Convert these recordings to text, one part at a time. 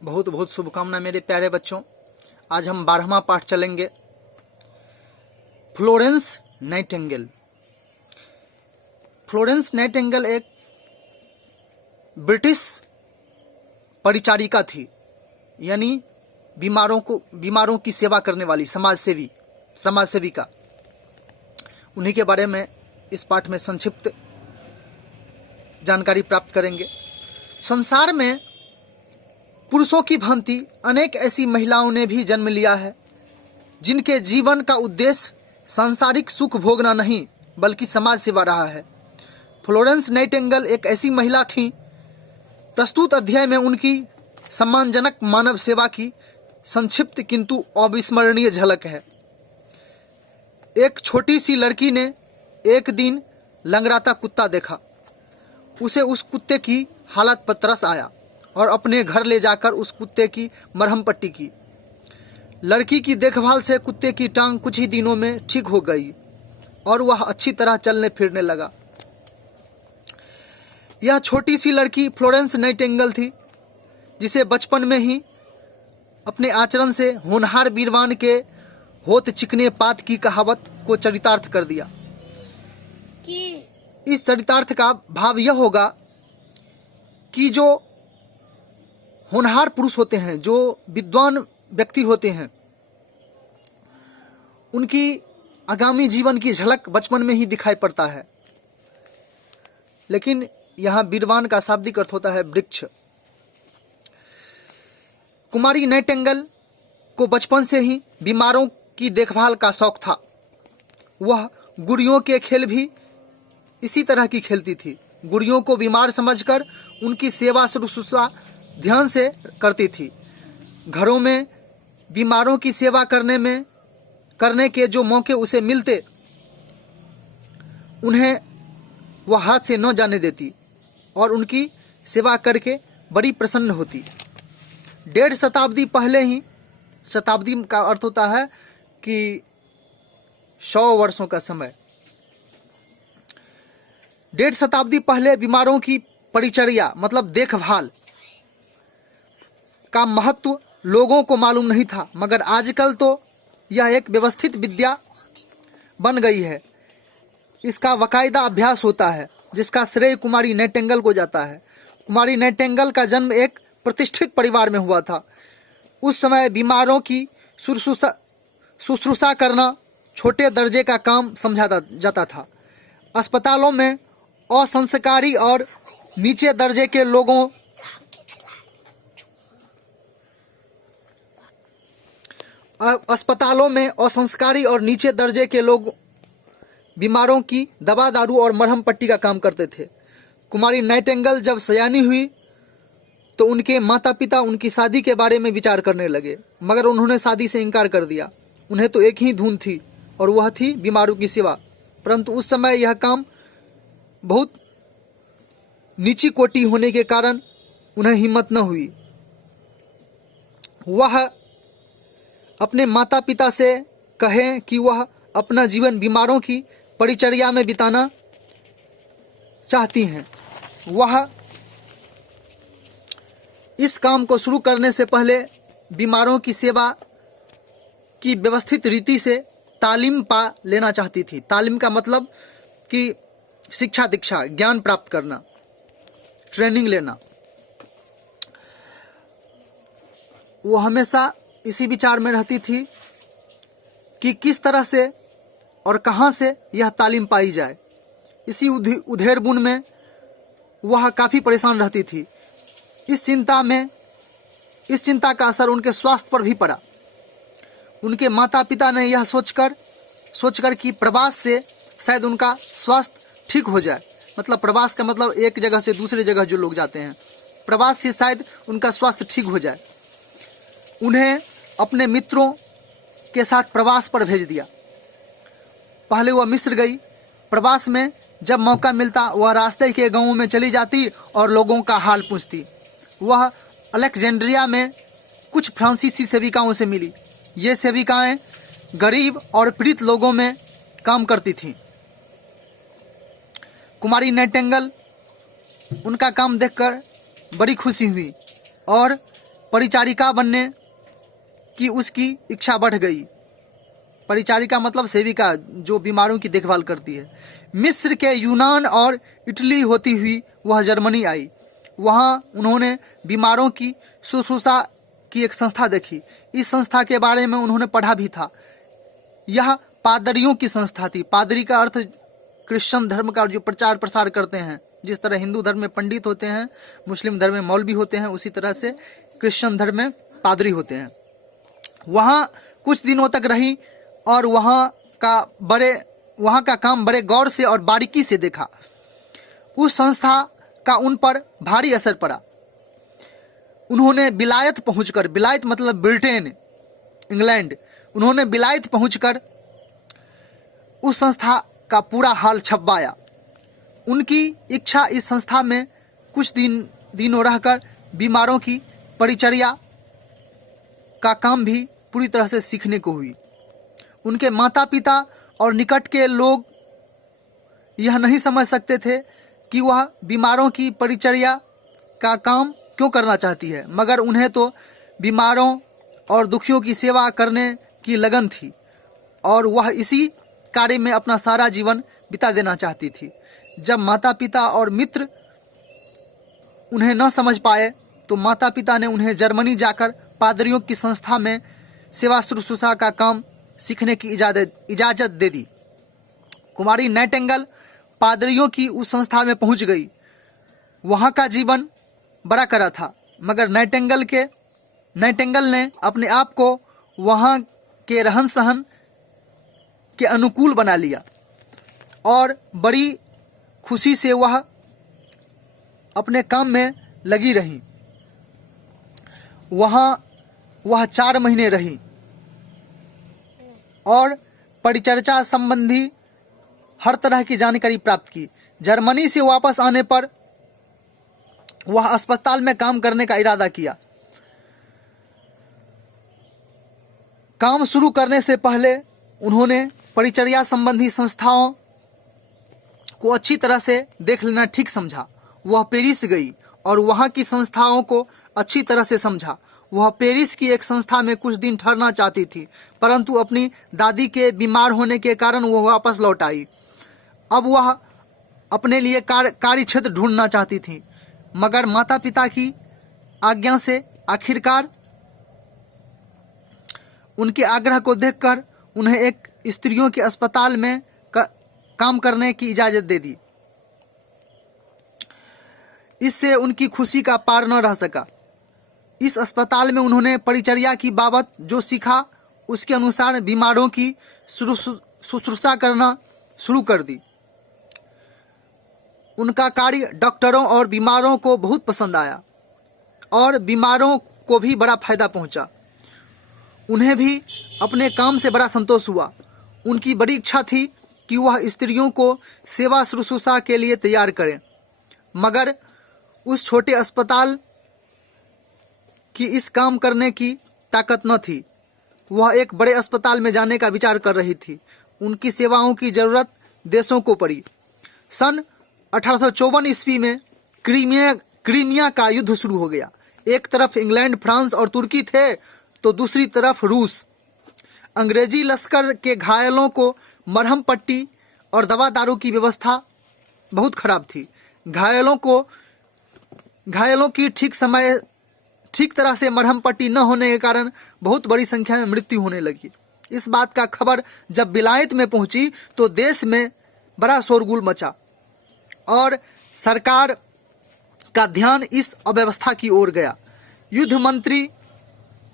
बहुत बहुत शुभकामना मेरे प्यारे बच्चों। आज हम 12वां पाठ चलेंगे। Florence Nightingale. फ्लोरेंस नाइटिंगेल एक ब्रिटिश परिचारिका थी, यानी बीमारों की सेवा करने वाली समाजसेविका। उन्हीं के बारे में इस पाठ में संक्षिप्त जानकारी प्राप्त करेंगे। संसार में पुरुषों की भांति अनेक ऐसी महिलाओं ने भी जन्म लिया है जिनके जीवन का उद्देश्य सांसारिक सुख भोगना नहीं बल्कि समाज सेवा रहा है। फ्लोरेंस नाइटिंगेल एक ऐसी महिला थीं। प्रस्तुत अध्याय में उनकी सम्मानजनक मानव सेवा की संक्षिप्त किंतु अविस्मरणीय झलक है। एक छोटी सी लड़की ने एक दिन लंगड़ाता कुत्ता देखा। उसे उस कुत्ते की हालत पर तरस आया और अपने घर ले जाकर उस कुत्ते की मरहम पट्टी की। लड़की की देखभाल से कुत्ते की टांग कुछ ही दिनों में ठीक हो गई और वह अच्छी तरह चलने फिरने लगा। यह छोटी सी लड़की फ्लोरेंस नाइटिंगेल थी, जिसे बचपन में ही अपने आचरण से होनहार वीरवान के होत चिकने पात की कहावत को चरितार्थ कर दिया। इस चरितार्थ का भाव यह होगा कि जो होनहार पुरुष होते हैं, जो विद्वान व्यक्ति होते हैं, उनकी आगामी जीवन की झलक बचपन में ही दिखाई पड़ता है। लेकिन यहाँ वीरवान का शाब्दिक अर्थ होता है वृक्ष। कुमारी नाइटिंगेल को बचपन से ही बीमारों की देखभाल का शौक था। वह गुड़ियों के खेल भी इसी तरह की खेलती थी। गुड़ियों को बीमार समझकर उनकी सेवा शुश्रूषा ध्यान से करती थी। घरों में बीमारों की सेवा करने के जो मौके उसे मिलते, उन्हें वह हाथ से न जाने देती और उनकी सेवा करके बड़ी प्रसन्न होती। 1.5 शताब्दी पहले ही, शताब्दी का अर्थ होता है कि 100 वर्षों का समय, 1.5 शताब्दी पहले बीमारों की परिचर्या मतलब देखभाल का महत्व लोगों को मालूम नहीं था, मगर आजकल तो यह एक व्यवस्थित विद्या बन गई है। इसका बाकायदा अभ्यास होता है, जिसका श्रेय कुमारी नाइटिंगेल को जाता है। कुमारी नाइटिंगेल का जन्म एक प्रतिष्ठित परिवार में हुआ था। उस समय बीमारों की शुश्रूषा करना छोटे दर्जे का काम समझा जाता था। अस्पतालों में असंस्कारी और नीचे दर्जे के लोगों लोग बीमारों की दवा दारू और मरहम पट्टी का काम करते थे। कुमारी नाइटिंगेल जब सयानी हुई तो उनके माता पिता उनकी शादी के बारे में विचार करने लगे, मगर उन्होंने शादी से इनकार कर दिया। उन्हें तो एक ही धुन थी और वह थी बीमारों की सेवा। परंतु उस समय यह काम बहुत नीची कोटि होने के कारण उन्हें हिम्मत न हुई। वह अपने माता पिता से कहें कि वह अपना जीवन बीमारों की परिचर्या में बिताना चाहती हैं। वह इस काम को शुरू करने से पहले बीमारों की सेवा की व्यवस्थित रीति से तालीम पा लेना चाहती थी। तालीम का मतलब कि शिक्षा दीक्षा, ज्ञान प्राप्त करना, ट्रेनिंग लेना। वो हमेशा इसी विचार में रहती थी कि किस तरह से और कहाँ से यह तालीम पाई जाए। इसी उधेड़बुन में वह काफ़ी परेशान रहती थी। इस चिंता का असर उनके स्वास्थ्य पर भी पड़ा। उनके माता पिता ने यह सोचकर कि प्रवास से शायद उनका स्वास्थ्य ठीक हो जाए। मतलब प्रवास का मतलब एक जगह से दूसरी जगह जो लोग जाते हैं, प्रवास से शायद उनका स्वास्थ्य ठीक हो जाए। उन्हें अपने मित्रों के साथ प्रवास पर भेज दिया। पहले वह मिस्र गई। प्रवास में जब मौका मिलता वह रास्ते के गांवों में चली जाती और लोगों का हाल पूछती। वह अलेक्जेंड्रिया में कुछ फ्रांसीसी सेविकाओं से मिली। ये सेविकाएं गरीब और पीड़ित लोगों में काम करती थीं। कुमारी नाइटिंगेल उनका काम देखकर बड़ी खुशी हुई और परिचारिका बनने की उसकी इच्छा बढ़ गई। परिचारिका मतलब सेविका, जो बीमारों की देखभाल करती है। मिस्र के यूनान और इटली होती हुई वह जर्मनी आई। वहाँ उन्होंने बीमारों की शुश्रूषा की एक संस्था देखी। इस संस्था के बारे में उन्होंने पढ़ा भी था। यह पादरियों की संस्था थी। पादरी का अर्थ क्रिश्चियन धर्म का जो प्रचार प्रसार करते हैं। जिस तरह हिंदू धर्म में पंडित होते हैं, मुस्लिम धर्म में मौलवी होते हैं, उसी तरह से क्रिश्चियन धर्म में पादरी होते हैं। वहाँ कुछ दिनों तक रही और वहाँ का काम बड़े गौर से और बारीकी से देखा। उस संस्था का उन पर भारी असर पड़ा। उन्होंने बिलायत पहुंचकर, बिलायत मतलब ब्रिटेन, इंग्लैंड, उन्होंने बिलायत पहुंचकर उस संस्था का पूरा हाल छपवाया। उनकी इच्छा इस संस्था में कुछ दिनों रहकर बीमारों की परिचर्या का काम भी पूरी तरह से सीखने को हुई। उनके माता पिता और निकट के लोग यह नहीं समझ सकते थे कि वह बीमारों की परिचर्या का काम क्यों करना चाहती है, मगर उन्हें तो बीमारों और दुखियों की सेवा करने की लगन थी और वह इसी कार्य में अपना सारा जीवन बिता देना चाहती थी। जब माता पिता और मित्र उन्हें न समझ पाए तो माता पिता ने उन्हें जर्मनी जाकर पादरियों की संस्था में सेवा शुश्रूषा का काम सीखने की इजाज़त दे दी। कुमारी नाइटिंगेल पादरियों की उस संस्था में पहुंच गई। वहां का जीवन बड़ा करा था, मगर नाइटिंगेल ने अपने आप को वहां के रहन सहन के अनुकूल बना लिया और बड़ी खुशी से वह अपने काम में लगी रही। वह 4 महीने रही और परिचर्या संबंधी हर तरह की जानकारी प्राप्त की। जर्मनी से वापस आने पर वह अस्पताल में काम करने का इरादा किया। काम शुरू करने से पहले उन्होंने परिचर्या संबंधी संस्थाओं को अच्छी तरह से देख लेना ठीक समझा। वह पेरिस गई और वहाँ की संस्थाओं को अच्छी तरह से समझा। वह पेरिस की एक संस्था में कुछ दिन ठहरना चाहती थी, परंतु अपनी दादी के बीमार होने के कारण वह वापस लौट आई। अब वह अपने लिए कार्य क्षेत्र ढूंढना चाहती थी, मगर माता पिता की आज्ञा से आखिरकार उनके आग्रह को देखकर उन्हें एक स्त्रियों के अस्पताल में काम करने की इजाज़त दे दी। इससे उनकी खुशी का पार न रह सका। इस अस्पताल में उन्होंने परिचर्या की बाबत जो सीखा उसके अनुसार बीमारों की शुश्रूषा करना शुरू कर दी। उनका कार्य डॉक्टरों और बीमारों को बहुत पसंद आया और बीमारों को भी बड़ा फायदा पहुंचा। उन्हें भी अपने काम से बड़ा संतोष हुआ। उनकी बड़ी इच्छा थी कि वह स्त्रियों को सेवा शुश्रूषा के लिए तैयार करें, मगर उस छोटे अस्पताल की इस काम करने की ताकत न थी। वह एक बड़े अस्पताल में जाने का विचार कर रही थी। उनकी सेवाओं की जरूरत देशों को पड़ी। सन 1854 ईस्वी में क्रीमिया का युद्ध शुरू हो गया। एक तरफ इंग्लैंड, फ्रांस और तुर्की थे तो दूसरी तरफ रूस। अंग्रेजी लश्कर के घायलों को मरहम पट्टी और दवा दारू की व्यवस्था बहुत खराब थी। घायलों की ठीक तरह से मरहम पट्टी न होने के कारण बहुत बड़ी संख्या में मृत्यु होने लगी। इस बात का खबर जब विलायत में पहुंची तो देश में बड़ा शोरगुल मचा और सरकार का ध्यान इस अव्यवस्था की ओर गया। युद्ध मंत्री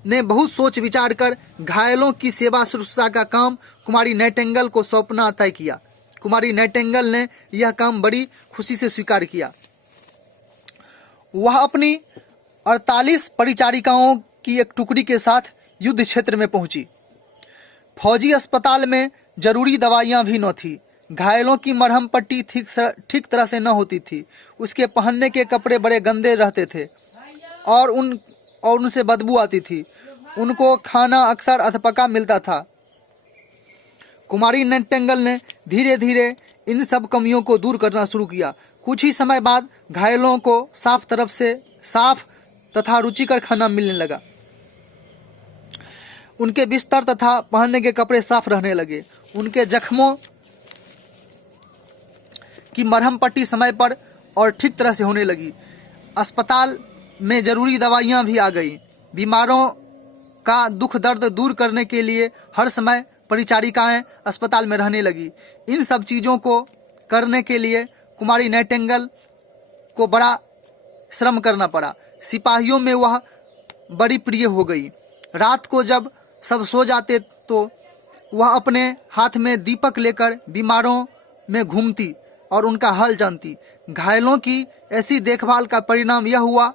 ने बहुत सोच विचार कर घायलों की सेवा शुश्रूषा का काम कुमारी नाइटिंगेल को सौंपना तय किया। कुमारी नाइटिंगेल ने यह काम बड़ी खुशी से स्वीकार किया। वह अपनी 48 परिचारिकाओं की एक टुकड़ी के साथ युद्ध क्षेत्र में पहुंची। फौजी अस्पताल में जरूरी दवाइयां भी न थी। घायलों की मरहम पट्टी ठीक तरह से न होती थी। उसके पहनने के कपड़े बड़े गंदे रहते थे और उनसे बदबू आती थी। उनको खाना अक्सर अधपका मिलता था। कुमारी नाइटिंगेल ने धीरे धीरे इन सब कमियों को दूर करना शुरू किया। कुछ ही समय बाद घायलों को साफ तथा रुचिकर खाना मिलने लगा। उनके बिस्तर तथा पहनने के कपड़े साफ रहने लगे। उनके जख्मों की मरहम पट्टी समय पर और ठीक तरह से होने लगी। अस्पताल में जरूरी दवाइयाँ भी आ गई। बीमारों का दुख दर्द दूर करने के लिए हर समय परिचारिकाएं अस्पताल में रहने लगी। इन सब चीज़ों को करने के लिए कुमारी नाइटिंगेल को बड़ा श्रम करना पड़ा। सिपाहियों में वह बड़ी प्रिय हो गई। रात को जब सब सो जाते तो वह अपने हाथ में दीपक लेकर बीमारों में घूमती और उनका हाल जानती। घायलों की ऐसी देखभाल का परिणाम यह हुआ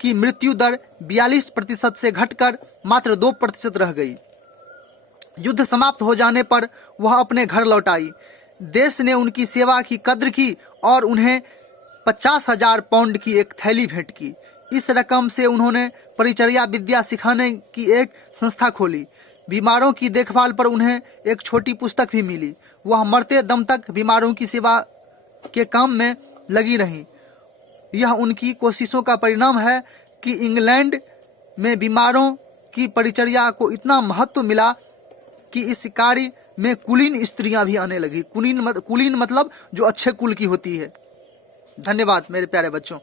कि मृत्यु दर 42% से घटकर मात्र 2% रह गई। युद्ध समाप्त हो जाने पर वह अपने घर लौट आई। देश ने उनकी सेवा की कद्र की और उन्हें 50,000 पाउंड की एक थैली भेंट की। इस रकम से उन्होंने परिचर्या विद्या सिखाने की एक संस्था खोली। बीमारों की देखभाल पर उन्हें एक छोटी पुस्तक भी मिली। वह मरते दम तक बीमारों की सेवा के काम में लगी रहीं। यह उनकी कोशिशों का परिणाम है कि इंग्लैंड में बीमारों की परिचर्या को इतना महत्व मिला कि इस कार्य में कुलीन स्त्रियां भी आने लगी। कुलीन मतलब जो अच्छे कुल की होती है। धन्यवाद मेरे प्यारे बच्चों।